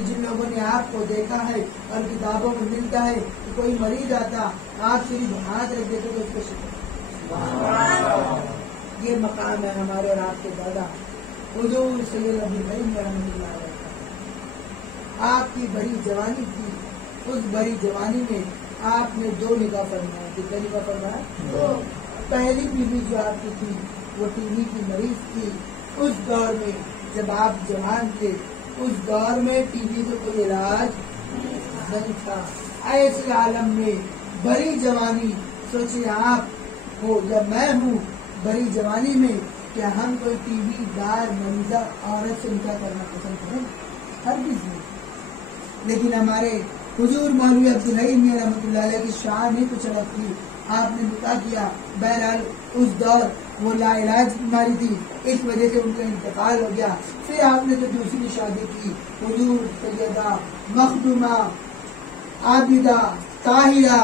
کہ جن لوگوں نے آپ کو دیکھا ہے اور کتابوں میں ملتا ہے کہ کوئی مریض آتا آپ صرف ہاتھ رکھ دیتے تو اس کو شکر. یہ مقام ہے ہمارے اور آپ کے دادا حضور سید ابوالفضل رحمۃ اللہ علیہ. آپ کی بڑی جوانی تھی، اس بڑی جوانی میں آپ نے 2 نکاح فرمایا. کتنے نکاح فرمایا؟ پہلی بیوی جو آپ کی تھی وہ ٹی وی کی مریض تھی. اس دور میں جب آپ جوان تھے اس دور میں ٹی وی کا کوئی علاج نہیں تھا. ایسے عالم میں بڑی جوانی، سوچے آپ ہو یا میں ہوں بڑی جوانی میں، کیا ہم کوئی ٹی وی دار مریضہ عورت سے نکاح کرنا پسند کریں؟ ہرگز نہیں. لیکن ہمارے حضور مولوی عبدالحی میاں رحمۃ اللہ علیہ کی شان ہی کچھ الگ تھی. آپ نے نکاح کیا. بہرحال اس دور وہ لا علاج بیماری تھی، اس وجہ سے ان کا انتقال ہو گیا. پھر آپ نے تو دوسری شادی کی. حضور سیدہ مخدومہ عابدہ طاہرہ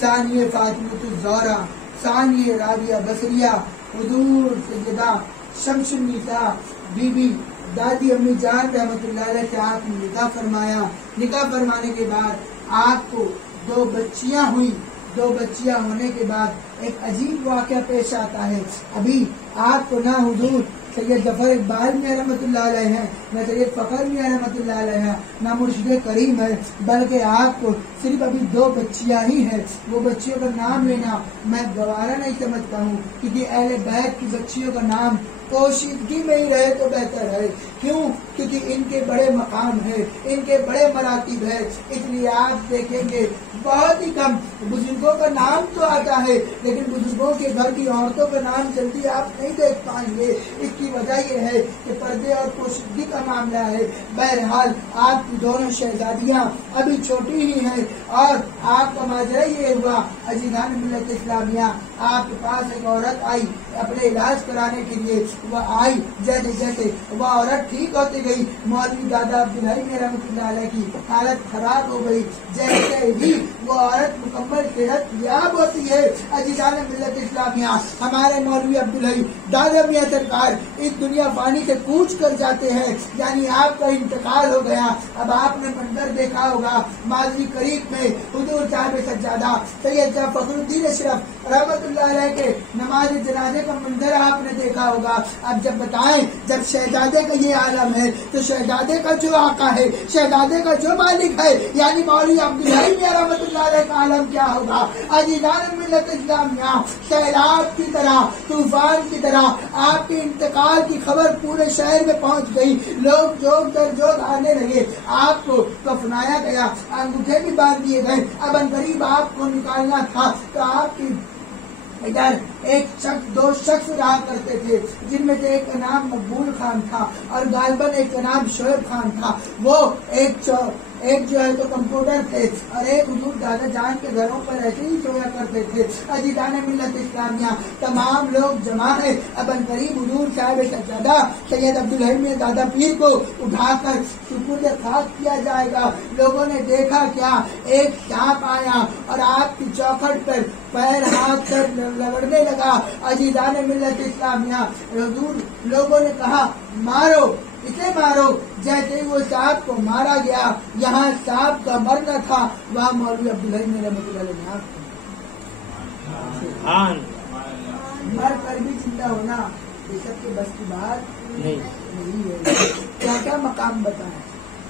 ثانیہ فاطمہ الزہرا ثانیہ رابعہ بصریہ حضور سیدہ شمس النساء بی بی دادی امی جان رحمۃ اللہ علیہ سے آپ نے نکاح فرمایا. نکاح فرمانے کے بعد آپ کو 2 بچیاں ہوئی. 2 بچیاں ہونے کے بعد ایک عجیب واقعہ پیش آتا ہے. ابھی آپ کو نہ حضور سید ظفر اقبال میاں رحمۃ اللہ علیہ ہے، نہ سید فخر میاں رحمۃ اللہ علیہ ہے، نہ مرشد کریم ہے، بلکہ آپ کو صرف ابھی 2 بچیاں ہی ہیں. وہ بچیوں کا نام لینا میں گوارا نہیں سمجھتا ہوں، کیونکہ اہل بیت کی بچیوں کا نام پوشیدگی میں ہی رہے تو بہتر ہے. کیوں؟ کیونکہ ان کے بڑے مقام ہے، ان کے بڑے مراتب ہے. اس لیے آپ دیکھیں گے بہت ہی کم بزرگوں کا نام تو آتا ہے، لیکن بزرگوں کے گھر کی عورتوں کا نام جلدی آپ نہیں دیکھ پائیں گے. اس کی وجہ یہ ہے کہ پردے اور پوشیدگی کا معاملہ ہے. بہرحال آپ کی دونوں شہزادیاں ابھی چھوٹی ہی ہیں اور آپ کا ماجرا یہ ہوا عزیزان ملت اسلامیہ، آپ کے پاس ایک عورت آئی اپنے علاج کرانے کے لیے. وہ آئی، جیسے جیسے وہ عورت ٹھیک ہوتی گئی مولوی دادا عبدالحی میاں رحمۃ اللہ علیہ کی حالت خراب ہو گئی. جیسے ہی وہ عورت مکمل صحت یاب ہوتی ہے عزیزان ملت اسلامیہ، ہمارے مولوی عبدالحی دادا میاں سرکار اس دنیا فانی سے کوچ کر جاتے ہیں. یعنی آپ کا انتقال ہو گیا. اب آپ نے منظر دیکھا ہوگا ماضی قریب میں حضور صاحب سجادہ سید فخر الدین اشرف رحمۃ اللہ علیہ کے نماز جنازے کا منظر آپ نے دیکھا ہوگا. اب جب بتائیں جب شہزادے کا یہ عالم ہے تو شہزادے کا جو آقا ہے، شہزادے کا جو مالک ہے، یعنی مولوی عبدالحی میاں رحمۃ اللہ علیہ کا عالم کیا ہوگا. عزیزان ملت اسلامیہ، سیلاب کی طرح، طوفان کی طرح آپ کے انتقال کی خبر پورے شہر میں پہنچ گئی. لوگ جوگ در جوگ آنے لگے. آپ کو کفنایا گیا، انگوٹھے بھی باندھ دیے گئے. اب قریب آپ کو نکالنا تھا تو آپ کی ادھر ایک شخص 2 شخص رہا کرتے تھے، جن میں سے ایک کا نام مقبول خان تھا اور غالباً ایک کا نام شعیب خان تھا. وہ ایک جو ہے تو کمپیوٹر تھے اور ایک حضور دادا جان کے گھروں پر ایسے ہی سویا کرتے تھے. عزیزان ملت اسلامیہ، تمام لوگ جمع ہے. اب قریب حضور صاحب سجادہ سید عبدالحی میاں دادا پیر کو اٹھا کر سپرد خاک کیا جائے گا. لوگوں نے دیکھا کیا، ایک سانپ آیا اور آپ کی چوکھٹ پر پیر ہاتھ کر رگڑنے لگا. عزیزان ملت اسلامیہ، حضور لوگوں نے کہا مارو اسے مارو. جیسے ہی وہ سانپ کو مارا گیا، یہاں سانپ کا مرنا تھا، وہاں مولوی عبدالحی میاں رحمۃ اللہ علیہ مر کر بھی زندہ ہونا یہ سب کے بس کی بات نہیں ہے. کیا کیا مقام بتائیں؟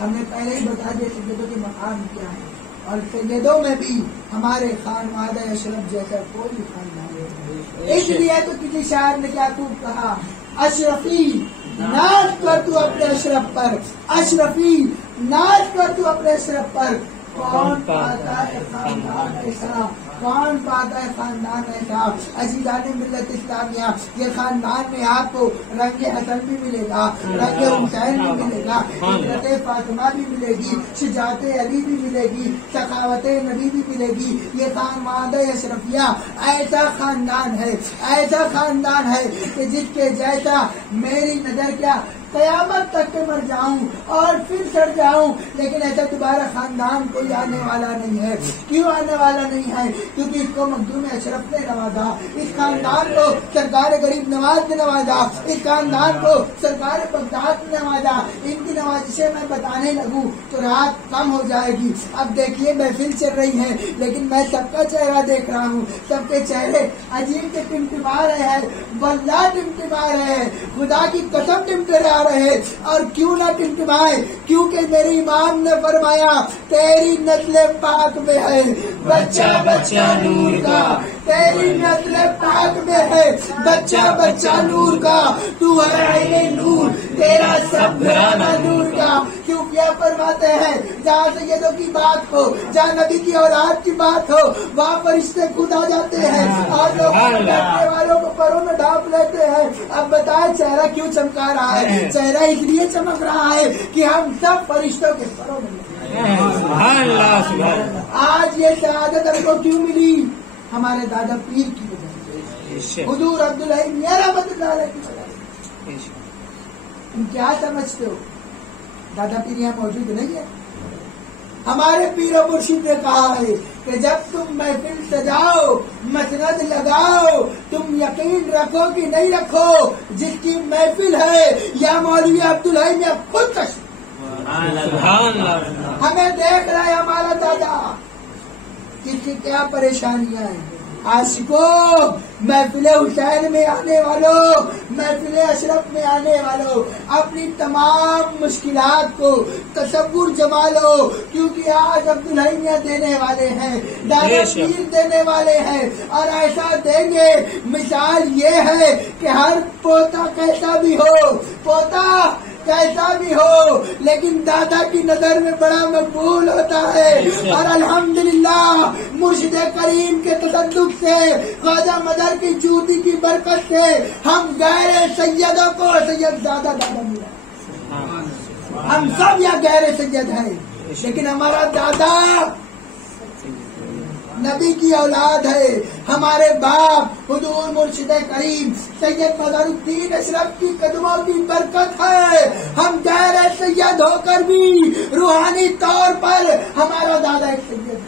ہم نے پہلے ہی بتا دیا سیدوں کے مقام کیا ہے، اور سیدوں میں بھی ہمارے خانوادہ اشرف جیسا کوئی خاندان نہیں. اس لیے تو کسی شاعر نے کیا خوب کہا، اشرفی ناز کر تو اپنے اشرف پر، اشرفی ناز کر تو اپنے اشرف پر. کون پاتا ہے خاندان ایسا، کون پاتا ہے خاندان ایسا. عزیزان ملت اسلامیہ، یہ خاندان میں آپ کو رنگ حسن بھی ملے گا، رنگ حسین بھی ملے گا، عزت فاطمہ بھی ملے گی، شجاعت علی بھی ملے گی، سخاوت نبی بھی ملے گی. یہ خانوادہ اشرفیہ ایسا خاندان ہے، ایسا خاندان ہے کہ جس کے جیسا میری نظر کیا قیامت تک کے مر جاؤں اور پھر سڑ جاؤں، لیکن ایسا دوبارہ خاندان کوئی آنے والا نہیں ہے۔ کیوں آنے والا نہیں ہے؟ کیونکہ اس کو مخدوم اشرف نے نوازا، اس خاندان کو سرکار غریب نواز نے نوازا، اس خاندان کو سرکار بغداد نے نوازا۔ ان کی نوازشیں میں بتانے لگوں تو رات کم ہو جائے گی۔ اب دیکھیے محفل چل رہی ہے، لیکن میں سب کا چہرہ دیکھ رہا ہوں، سب کے چہرے عجیب کے ٹمٹما رہے ہیں، واللہ ٹمٹما رہے ہیں، خدا کی قسم ٹمٹما رہے۔ اور کیوں نہ ٹمٹمائے؟ کیونکہ میرے امام نے فرمایا تیری نسل پاک میں ہے بچہ بچہ نور کا، تیری نسل پاک میں ہے بچہ بچہ نور کا، تو ہے عین نور، تیرا سب گھرانہ نور کا۔ کیوں کیا فرماتے ہیں جہاں سیدوں کی بات ہو، جہاں نبی کی اولاد کی بات ہو، وہاں فرشتے خود آ جاتے ہیں اور لوگ بیٹھنے والوں کو پروں میں ڈھانپ لیتے ہیں۔ اب بتائیں چہرہ کیوں چمکا رہا ہے؟ چہرہ اس لیے چمک رہا ہے کہ ہم سب فرشتوں کے پروں میں آج یہ شہادت ہم کو کیوں ملی؟ ہمارے دادا پیر کی وجہ سے، حضور عبداللہ میاں رحمۃ اللہ علیہ کی وجہ سے۔ تم کیا سمجھتے ہو دادا پیر یہاں موجود نہیں ہے؟ ہمارے پیر و مرشد نے کہا ہے کہ جب تم محفل سجاؤ، مسند لگاؤ، تم یقین رکھو کہ نہیں رکھو، جس کی محفل ہے یا مولوی عبدالحی میں خود ہمیں دیکھ رہا ہے ہمارا دادا، جس کی کیا پریشانیاں ہیں۔ عاشقوں، محفل حسین میں آنے والوں، محفل اشرف میں آنے والوں، اپنی تمام مشکلات کو تصور جما لو، کیونکہ آج عبدالحی دینے والے ہیں، دادا پیر دینے والے ہیں، اور ایسا دیں گے۔ مثال یہ ہے کہ ہر پوتا کیسا بھی ہو، پوتا کیسا بھی ہو، لیکن دادا کی نظر میں بڑا مقبول ہوتا ہے۔ اور الحمدللہ مرشد کریم کے تصدق سے، خواجہ مدر کی جوتی کی برکت سے ہم غیر سیدوں کو سید دادا ملا، ہم سب یا غیر سید ہیں، لیکن ہمارا دادا نبی کی اولاد ہے۔ ہمارے باپ حضور مرشد کریم سید مظہر الدین اشرف کی قدموں کی برکت ہے، ہم غیر سید ہو کر بھی روحانی طور پر ہمارا دادا ایک سید ہے۔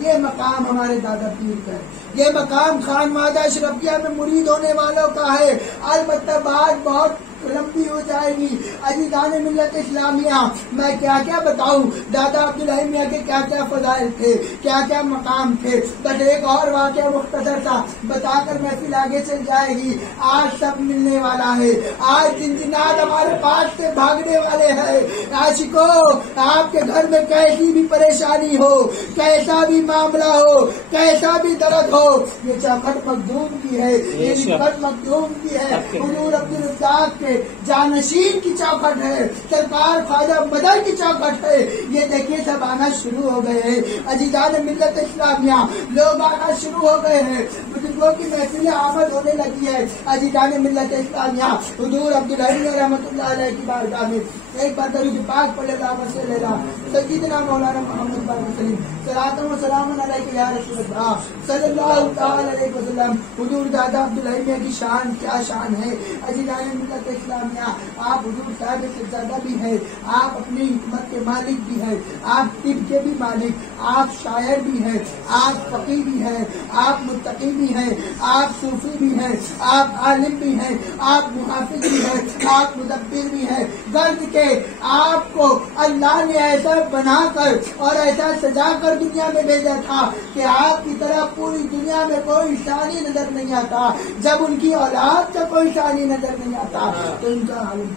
یہ مقام ہمارے دادا پیر کا ہے، یہ مقام خان مادہ اشرفیہ میں مرید ہونے والوں کا ہے۔ البتہ بات بہت لمبی ہو جائے گی۔ عزیزان ملت اسلامیہ، میں کیا کیا بتاؤں دادا عبدالحی میاں کے کیا کیا فضائل تھے، کیا کیا مقام تھے۔ بس ایک اور واقعہ مختصر تھا بتا کر محفل آگے چل جائے گی۔ آج سب ملنے والا ہے، آج جنات ہمارے پاس سے بھاگنے والے ہیں۔ عاشقوں، آپ کے گھر میں کیسی بھی پریشانی ہو، کیسا بھی معاملہ ہو، کیسا بھی درد ہو، یہ چوکھٹ مخدوم کی ہے، یہ نسبت مخدوم کی ہے، حضور عبدالرزاق کے جانشین کی چوکھٹ ہے، سرکار خواجہ مدر کی چوکھٹ ہے۔ یہ دیکھیے سب آنا شروع ہو گئے ہیں۔ عزیزان ملت اسلامیہ، لوگ آنا شروع ہو گئے ہیں، بزرگوں کی محفلیں آمد ہونے لگی ہے۔ عزیزان ملت اسلامیہ، حضور عبدالحی رحمۃ اللہ علیہ کی بارگاہ میں ایک بار درود پاک پڑھ لینا وصلی اللہ سیدنا مولانا محمد بن سلیم صلاۃ و سلام علیک یا رسول اللہ صلی اللہ تعالی علیہ وسلم۔ حضور دادا عبدالحی میاں کی شان کیا شان ہے۔ عزیزان ملت اسلامیہ، آپ حضور صاحب سے زیادہ بھی ہے، آپ اپنی حکمت کے مالک بھی ہے، آپ طب کے بھی مالک، آپ شاعر بھی ہیں، آپ فقیہ بھی ہیں، آپ متقی بھی ہیں، آپ صوفی بھی ہیں، آپ عالم بھی ہیں، آپ محافظ بھی ہیں، آپ مدبر بھی ہیں۔ غرض کے آپ کو اللہ نے ایسا بنا کر اور ایسا سجا کر دنیا میں بھیجا تھا کہ آپ کی طرح پوری دنیا میں کوئی ثانی نظر نہیں آتا۔ جب ان کی اولاد کا کوئی ثانی نظر نہیں آتا تو ان کا عالم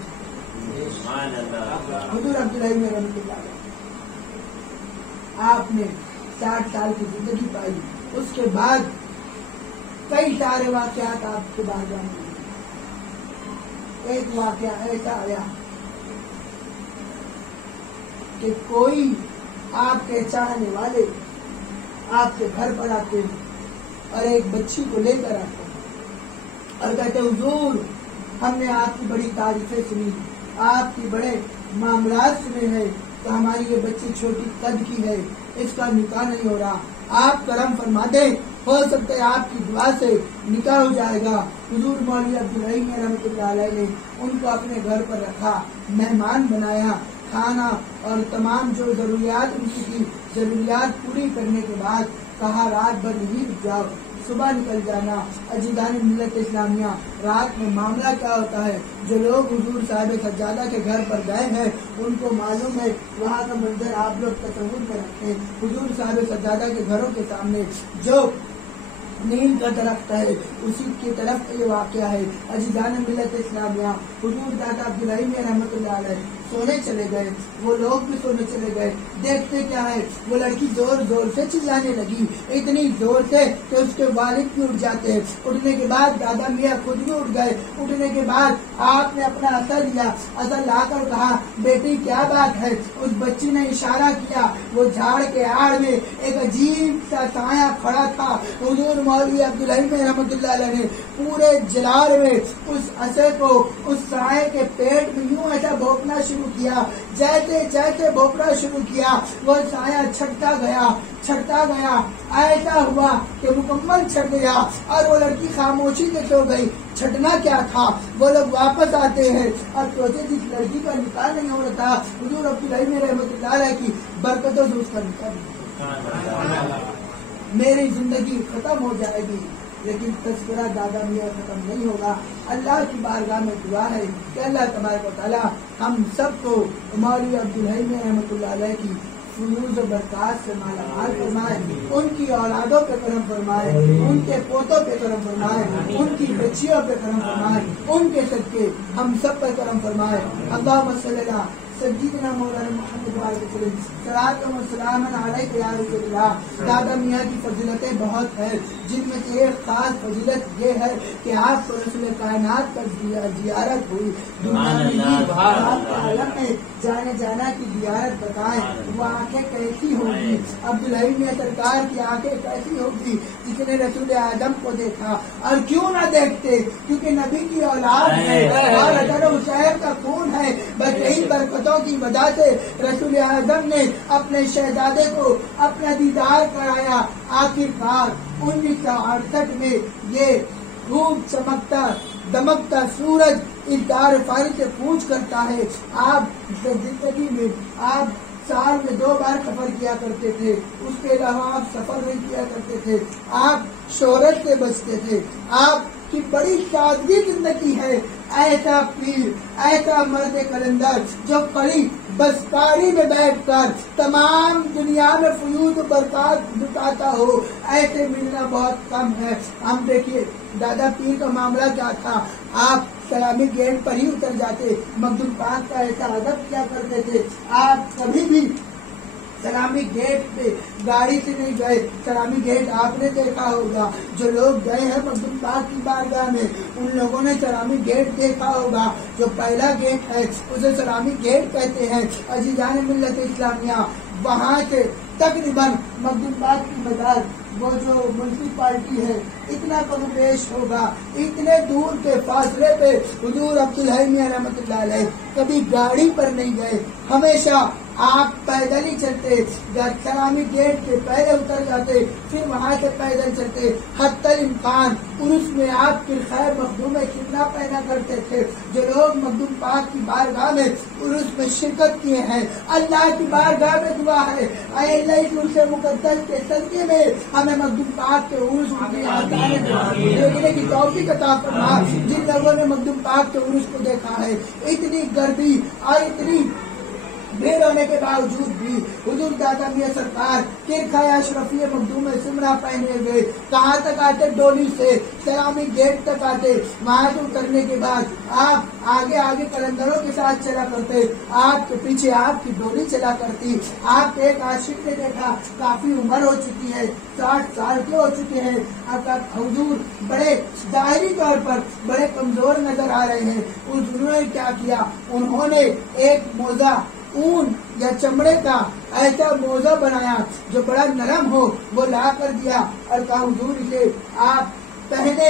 حضور عبدالحی میاں رحمۃ اللہ علیہ، آپ نے 60 سال کی زندگی پائی، اس کے بعد کئی سارے واقعات آپ کے بعد جانے۔ ایک واقعہ ایسا آیا کہ کوئی آپ کے چاہنے والے آپ کے گھر پر آتے ہیں اور ایک بچی کو لے کر آتے ہیں اور کہتے حضور ہم نے آپ کی بڑی تعریفیں سنی، آپ کی بڑے معاملات سنے ہیں، تو ہماری یہ بچی چھوٹی قد کی ہے، اس کا نکاح نہیں ہو رہا، آپ کرم فرما دیں ہو سکتا ہے آپ کی دعا سے نکاح ہو جائے گا۔ حضور مولوی عبدالرحیم رحمۃ اللہ علیہ نے ان کو اپنے گھر پر رکھا، مہمان بنایا، کھانا اور تمام جو ضروریات ان کی تھی ضروریات پوری کرنے کے بعد کہا رات بھر نہیں رک جاؤ، صبح نکل جانا۔ عزیزان ملت اسلامیہ، رات میں معاملہ کیا ہوتا ہے؟ جو لوگ حضور صاحب سجادہ کے گھر پر گئے ہیں ان کو معلوم ہے وہاں کا منظر آپ لوگ تصور میں رکھیں۔ حضور صاحب سجادہ کے گھروں کے سامنے جو نیم کا درخت ہے اسی کی طرف یہ واقعہ ہے۔ عزیزان ملت اسلامیہ، حضور دادا عبدالرحیم رحمۃ اللہ علیہ سونے چلے گئے، وہ لوگ بھی سونے چلے گئے۔ دیکھتے کیا ہے، وہ لڑکی زور زور سے چلانے لگی، اتنی زور سے کہ اس کے والد بھی اٹھ جاتے ہیں۔ اٹھنے کے بعد دادا میاں خود بھی اٹھ گئے۔ اٹھنے کے بعد آپ نے اپنا اثر لیا، اثر لا کر کہا بیٹی کیا بات ہے؟ اس بچی نے اشارہ کیا، وہ جھاڑ کے آڑ میں ایک عجیب سا سایہ کھڑا تھا۔ حضور مولوی عبدالرحیم رحمۃ اللہ علیہ نے پورے جلال میں اس عصے کو اس سائے کے پیٹ میں یوں ایسا بھونکنا شروع کیا، جیسے جیسے بھونکنا شروع کیا وہ سایہ چھٹتا گیا، ایسا ہوا کہ مکمل چھٹ گیا اور وہ لڑکی خاموشی سے سو گئی۔ چھٹنا کیا تھا؟ وہ لوگ واپس آتے ہیں اور سوچے جس لڑکی کا نکاح نہیں ہو رہا تھا حضور عبدالرحیم رحمۃ اللہ علیہ کی برکتوں سے اس کا نکاح نہیں، میری زندگی ختم ہو جائے گی لیکن تذکرہ دادا میاں ختم نہیں ہوگا۔ اللہ کی بارگاہ میں دعا ہے کہ اللہ تبارک و تعالیٰ ہم سب کو مولوی عبدالرحیم رحمۃ اللہ علیہ کی فیوز و برکات سے مالا مال فرمائے، ان کی اولادوں پہ کرم فرمائے، ان کے پوتوں پہ کرم فرمائے، ان کی بچیوں پہ کرم فرمائے، ان کے صدقے ہم سب پہ کرم فرمائے۔ اللہم صلی اللہ سیدنا مولانا محمد وسلم صلاۃ و سلام علیک یا رسول اللہ۔ دادا میاں کی فضیلتیں بہت ہیں، جن میں سے ایک خاص فضیلت یہ ہے کہ آپ کو رسول کائنات کا زیارت ہوئی، دنیا میں بھی آپ کے عالم میں جانے جانا کی زیارت بتائیں، وہ آنکھیں کیسی ہوگی؟ عبدالرحیم سرکار کی آنکھیں کیسی ہوگی جس نے رسول اعظم کو دیکھا؟ اور کیوں نہ دیکھتے؟ کیونکہ نبی کی اولاد ہے اور اگر حسین کا خون ہے، بس یہی برکتوں کی وجہ سے رسول اعظم نے اپنے شہزادے کو اپنا دیدار کرایا۔ آخر کار 1968 میں یہ خوب چمکتا دمکتا سورج اس دار فانی سے پوچھ کرتا ہے، آپ زندگی میں آپ سال میں 2 بار سفر کیا کرتے تھے، اس کے علاوہ آپ سفر نہیں کیا کرتے تھے، آپ شہرت سے بچتے تھے، آپ کی بڑی سادگی زندگی ہے۔ ایسا پیر، ایسا مرد کلندر جو قریب بسکاری میں بیٹھ کر تمام دنیا میں فیوض و برکات جٹاتا ہو، ایسے ملنا بہت کم ہے۔ ہم دیکھیے دادا پیر کا معاملہ کیا تھا، آپ سلامی گیٹ پر ہی اتر جاتے، مخدوم پاک کا ایسا ادب کیا کرتے تھے، آپ کبھی بھی سلامی گیٹ پہ گاڑی سے نہیں گئے۔ سلامی گیٹ آپ نے دیکھا ہوگا، جو لوگ گئے ہیں مخدوم پاک کی بارگاہ میں ان لوگوں نے سلامی گیٹ دیکھا ہوگا، جو پہلا گیٹ ہے اسے سلامی گیٹ کہتے ہیں۔ عزیزان ملت اسلامیہ، وہاں سے تقریباً مخدوم پاک کی مزار وہ جو میونسپلٹی ہے اتنا کم پیش ہوگا، اتنے دور کے فاصلے پہ حضور عبدالرحیم رحمۃ اللہ علیہ کبھی گاڑی پر نہیں گئے، ہمیشہ آپ پیدل ہی چلتے، سلامی گیٹ کے پہلے اتر جاتے، پھر وہاں سے پیدل چلتے، حتی الامکان عرس میں آپ کی خیر مخدوم کتنا پہنا کرتے تھے۔ جو لوگ مخدوم پاک کی بارگاہ میں عرس میں شرکت کیے ہیں، اللہ کی بارگاہ میں دعا ہے اے اللہ اس عرس مقدس کے صدقے میں ہمیں مخدوم پاک کے عرس دیکھنے کی توفیق عطا فرما۔ جن لوگوں نے مخدوم پاک کے عرس کو دیکھا ہے، اتنی گردی اور اتنی بھیڑ ہونے کے باوجود بھی حضور دادا میاں سرکار کرخا اشرفی مخدوم سمرا پہنے ہوئے کہاں تک آتے؟ ڈولی سے سلامی گیٹ تک آتے، وہاں سے اترنے کے بعد آپ آگے آگے قلندروں کے ساتھ چلا کرتے، آپ کے پیچھے آپ کی ڈولی چلا کرتی۔ آپ کے ایک عاشق نے دیکھا، کافی عمر ہو چکی ہے، 60 سال کے ہو چکے ہیں، حضور بڑے ظاہری طور پر بڑے کمزور نظر آ رہے ہیں۔ انہوں نے کیا کیا؟ انہوں نے ایک موزہ اون یا چمڑے کا ایسا موزہ بنایا جو بڑا نرم ہو، وہ لا کر دیا اور کہا حضور اسے آپ پہنے